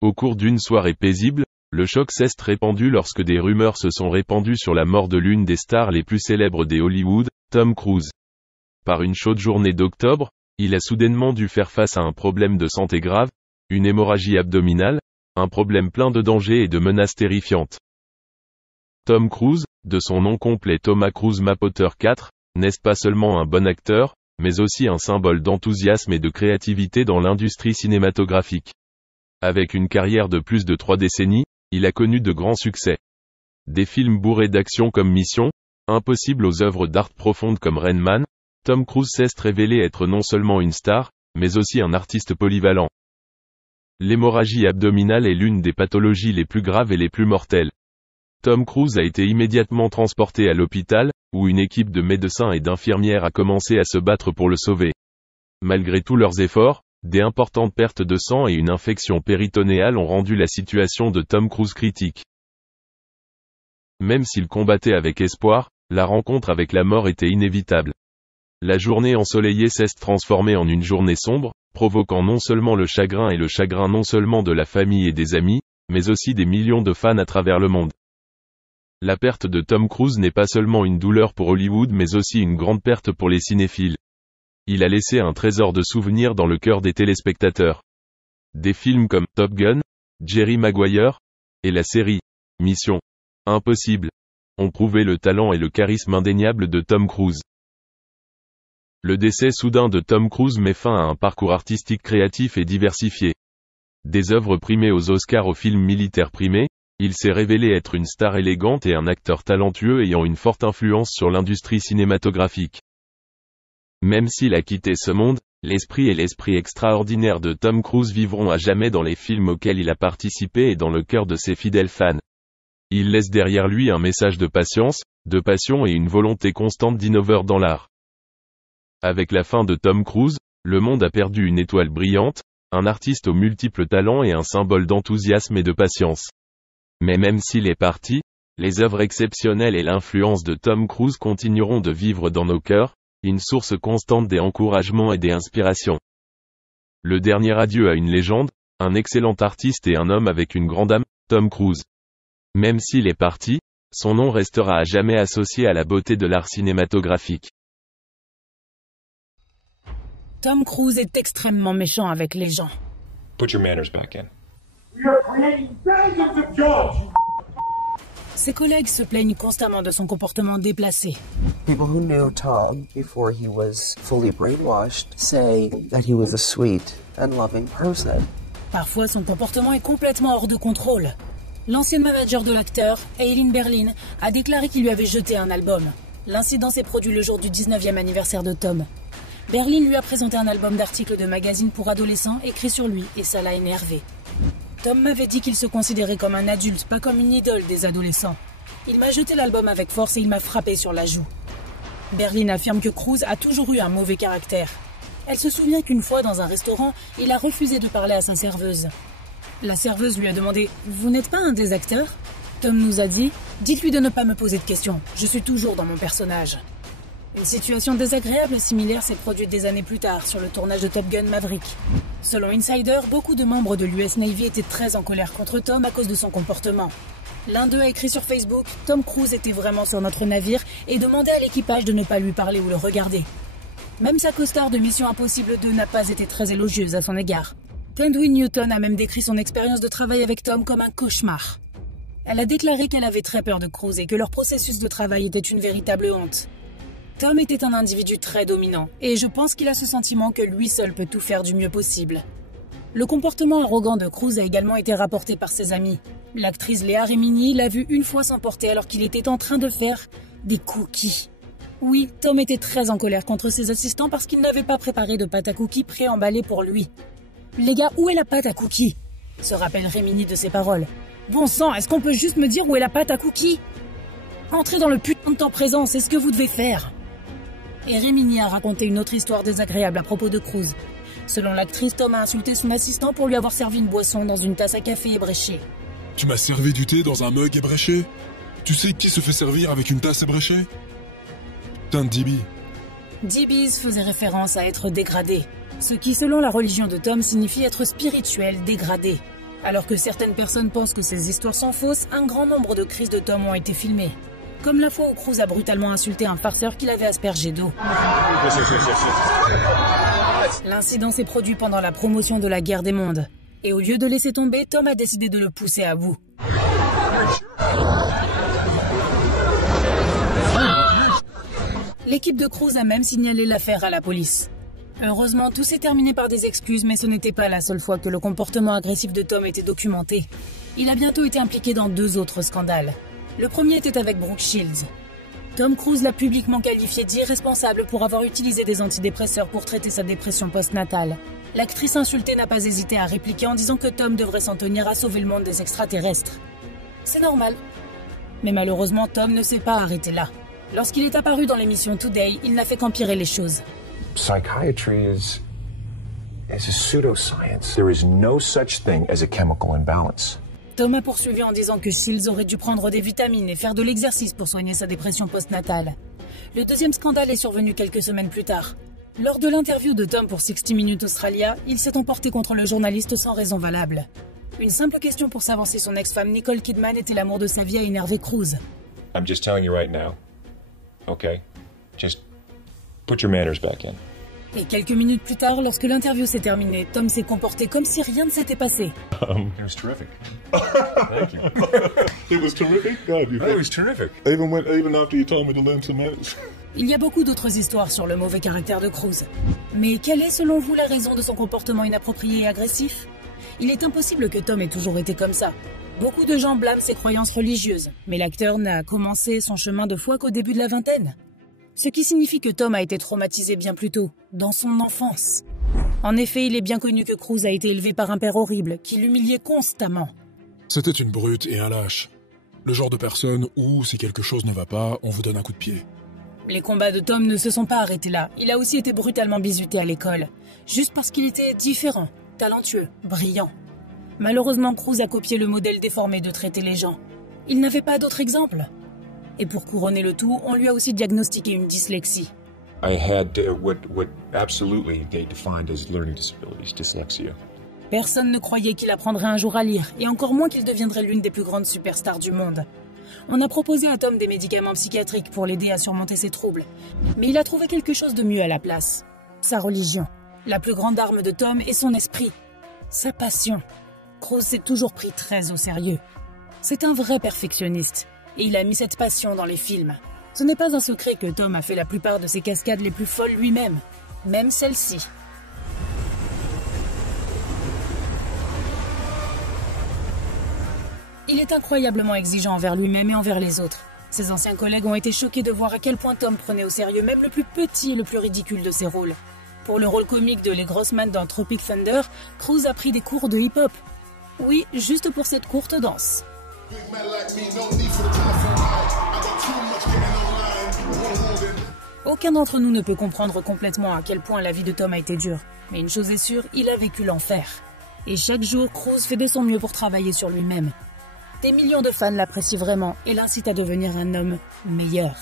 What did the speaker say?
Au cours d'une soirée paisible, le choc s'est répandu lorsque des rumeurs se sont répandues sur la mort de l'une des stars les plus célèbres des Hollywood, Tom Cruise. Par une chaude journée d'octobre, il a soudainement dû faire face à un problème de santé grave, une hémorragie abdominale, un problème plein de dangers et de menaces terrifiantes. Tom Cruise, de son nom complet Thomas Cruise Mapother IV, n'est pas seulement un bon acteur, mais aussi un symbole d'enthousiasme et de créativité dans l'industrie cinématographique. Avec une carrière de plus de 3 décennies, il a connu de grands succès. Des films bourrés d'action comme Mission Impossible aux œuvres d'art profondes comme Rain Man, Tom Cruise s'est révélé être non seulement une star, mais aussi un artiste polyvalent. L'hémorragie abdominale est l'une des pathologies les plus graves et les plus mortelles. Tom Cruise a été immédiatement transporté à l'hôpital, où une équipe de médecins et d'infirmières a commencé à se battre pour le sauver. Malgré tous leurs efforts, des importantes pertes de sang et une infection péritonéale ont rendu la situation de Tom Cruise critique. Même s'il combattait avec espoir, la rencontre avec la mort était inévitable. La journée ensoleillée s'est transformée en une journée sombre, provoquant non seulement le chagrin et le chagrin non seulement de la famille et des amis, mais aussi des millions de fans à travers le monde. La perte de Tom Cruise n'est pas seulement une douleur pour Hollywood mais aussi une grande perte pour les cinéphiles. Il a laissé un trésor de souvenirs dans le cœur des téléspectateurs. Des films comme Top Gun, Jerry Maguire, et la série Mission Impossible ont prouvé le talent et le charisme indéniable de Tom Cruise. Le décès soudain de Tom Cruise met fin à un parcours artistique créatif et diversifié. Des œuvres primées aux Oscars aux films militaires primés, il s'est révélé être une star élégante et un acteur talentueux ayant une forte influence sur l'industrie cinématographique. Même s'il a quitté ce monde, l'esprit et l'esprit extraordinaire de Tom Cruise vivront à jamais dans les films auxquels il a participé et dans le cœur de ses fidèles fans. Il laisse derrière lui un message de patience, de passion et une volonté constante d'innover dans l'art. Avec la fin de Tom Cruise, le monde a perdu une étoile brillante, un artiste aux multiples talents et un symbole d'enthousiasme et de patience. Mais même s'il est parti, les œuvres exceptionnelles et l'influence de Tom Cruise continueront de vivre dans nos cœurs, une source constante des encouragements et des inspirations. Le dernier adieu à une légende, un excellent artiste et un homme avec une grande âme, Tom Cruise. Même s'il est parti, son nom restera à jamais associé à la beauté de l'art cinématographique. Tom Cruise est extrêmement méchant avec les gens. Put your manners back in. You're creating thousands of jobs! Ses collègues se plaignent constamment de son comportement déplacé. People who knew Tom before he was fully brainwashed say that he was a sweet and loving person. Parfois, son comportement est complètement hors de contrôle. L'ancienne manager de l'acteur, Eileen Berlin, a déclaré qu'il lui avait jeté un album. L'incident s'est produit le jour du 19e anniversaire de Tom. Berlin lui a présenté un album d'articles de magazines pour adolescents écrit sur lui et ça l'a énervé. Tom m'avait dit qu'il se considérait comme un adulte, pas comme une idole des adolescents. Il m'a jeté l'album avec force et il m'a frappé sur la joue. Berlin affirme que Cruise a toujours eu un mauvais caractère. Elle se souvient qu'une fois dans un restaurant, il a refusé de parler à sa serveuse. La serveuse lui a demandé « Vous n'êtes pas un des acteurs ?» Tom nous a dit « Dites-lui de ne pas me poser de questions, je suis toujours dans mon personnage. » Une situation désagréable et similaire s'est produite des années plus tard sur le tournage de Top Gun Maverick. Selon Insider, beaucoup de membres de l'US Navy étaient très en colère contre Tom à cause de son comportement. L'un d'eux a écrit sur Facebook « Tom Cruise était vraiment sur notre navire et demandait à l'équipage de ne pas lui parler ou le regarder. » Même sa costard de Mission Impossible 2 n'a pas été très élogieuse à son égard. Thandwi Newton a même décrit son expérience de travail avec Tom comme un cauchemar. Elle a déclaré qu'elle avait très peur de Cruise et que leur processus de travail était une véritable honte. Tom était un individu très dominant, et je pense qu'il a ce sentiment que lui seul peut tout faire du mieux possible. Le comportement arrogant de Cruise a également été rapporté par ses amis. L'actrice Léa Remini l'a vu une fois s'emporter alors qu'il était en train de faire des cookies. Oui, Tom était très en colère contre ses assistants parce qu'ils n'avaient pas préparé de pâte à cookies pré-emballée pour lui. « Les gars, où est la pâte à cookies ?» se rappelle Remini de ses paroles. « Bon sang, est-ce qu'on peut juste me dire où est la pâte à cookies ? Entrez dans le putain de temps présent, c'est ce que vous devez faire !» Et Remini a raconté une autre histoire désagréable à propos de Cruise. Selon l'actrice, Tom a insulté son assistant pour lui avoir servi une boisson dans une tasse à café ébréchée. « Tu m'as servi du thé dans un mug ébréché ? Tu sais qui se fait servir avec une tasse ébréchée ? Putain de DB. » DBs faisait référence à être dégradé, ce qui selon la religion de Tom signifie être spirituel dégradé. Alors que certaines personnes pensent que ces histoires sont fausses, un grand nombre de crises de Tom ont été filmées. Comme la fois où Cruise a brutalement insulté un farceur qu'il avait aspergé d'eau. L'incident s'est produit pendant la promotion de la guerre des mondes. Et au lieu de laisser tomber, Tom a décidé de le pousser à bout. L'équipe de Cruise a même signalé l'affaire à la police. Heureusement, tout s'est terminé par des excuses, mais ce n'était pas la seule fois que le comportement agressif de Tom était documenté. Il a bientôt été impliqué dans 2 autres scandales. Le premier était avec Brooke Shields. Tom Cruise l'a publiquement qualifié d'irresponsable pour avoir utilisé des antidépresseurs pour traiter sa dépression postnatale. L'actrice insultée n'a pas hésité à répliquer en disant que Tom devrait s'en tenir à sauver le monde des extraterrestres. C'est normal. Mais malheureusement, Tom ne s'est pas arrêté là. Lorsqu'il est apparu dans l'émission Today, il n'a fait qu'empirer les choses. Psychiatry is a pseudoscience. There is no such thing as a chemical imbalance. Tom a poursuivi en disant que Shields aurait dû prendre des vitamines et faire de l'exercice pour soigner sa dépression postnatale. Le deuxième scandale est survenu quelques semaines plus tard. Lors de l'interview de Tom pour 60 Minutes Australia, il s'est emporté contre le journaliste sans raison valable. Une simple question pour savoir si son ex-femme Nicole Kidman était l'amour de sa vie a énervé Cruise. I'm just telling you right now. Okay? Just put your manners back in. Et quelques minutes plus tard, lorsque l'interview s'est terminée, Tom s'est comporté comme si rien ne s'était passé. It was terrific. Thank you. It was terrific? God, you It was terrific. even after you told me to learn some manners. Il y a beaucoup d'autres histoires sur le mauvais caractère de Cruise. Mais quelle est selon vous la raison de son comportement inapproprié et agressif? Il est impossible que Tom ait toujours été comme ça. Beaucoup de gens blâment ses croyances religieuses, mais l'acteur n'a commencé son chemin de foi qu'au début de la vingtaine. Ce qui signifie que Tom a été traumatisé bien plus tôt, dans son enfance. En effet, il est bien connu que Cruise a été élevé par un père horrible, qui l'humiliait constamment. C'était une brute et un lâche. Le genre de personne où, si quelque chose ne va pas, on vous donne un coup de pied. Les combats de Tom ne se sont pas arrêtés là. Il a aussi été brutalement bizuté à l'école, juste parce qu'il était différent, talentueux, brillant. Malheureusement, Cruise a copié le modèle déformé de traiter les gens. Il n'avait pas d'autre exemple. Et pour couronner le tout, on lui a aussi diagnostiqué une dyslexie. I had what absolutely they defined as learning disabilities, dyslexia. Personne ne croyait qu'il apprendrait un jour à lire, et encore moins qu'il deviendrait l'une des plus grandes superstars du monde. On a proposé à Tom des médicaments psychiatriques pour l'aider à surmonter ses troubles. Mais il a trouvé quelque chose de mieux à la place. Sa religion. La plus grande arme de Tom est son esprit. Sa passion. Cruise s'est toujours pris très au sérieux. C'est un vrai perfectionniste. Et il a mis cette passion dans les films. Ce n'est pas un secret que Tom a fait la plupart de ses cascades les plus folles lui-même. Même celle-ci. Il est incroyablement exigeant envers lui-même et envers les autres. Ses anciens collègues ont été choqués de voir à quel point Tom prenait au sérieux même le plus petit et le plus ridicule de ses rôles. Pour le rôle comique de Les Grossman dans Tropic Thunder, Cruise a pris des cours de hip-hop. Oui, juste pour cette courte danse. Aucun d'entre nous ne peut comprendre complètement à quel point la vie de Tom a été dure. Mais une chose est sûre, il a vécu l'enfer. Et chaque jour, Cruise fait de son mieux pour travailler sur lui-même. Des millions de fans l'apprécient vraiment et l'incitent à devenir un homme meilleur.